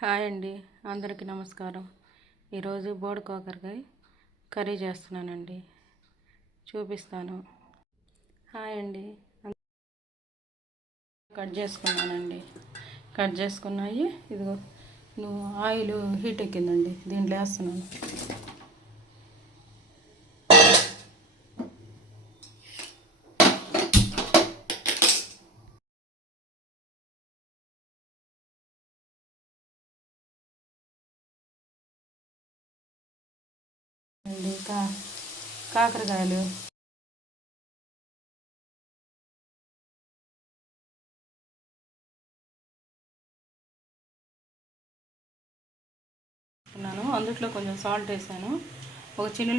Hi అండి, అందరికీ నమస్కారం. ఈరోజు బోడి కాకరకాయ కర్రీ చేస్తున్నానండి, చూపిస్తాను. హాయ్ అండి, కట్ చేసుకున్నానండి. కట్ చేసుకున్నాయి. ఇదిగో ఆయిల్ హీట్ ఎక్కిందండి, దీంట్లో వేస్తున్నాను. కాకరకాయలు అందులో కొంచెం సాల్ట్ వేసాను. ఒక చిన్న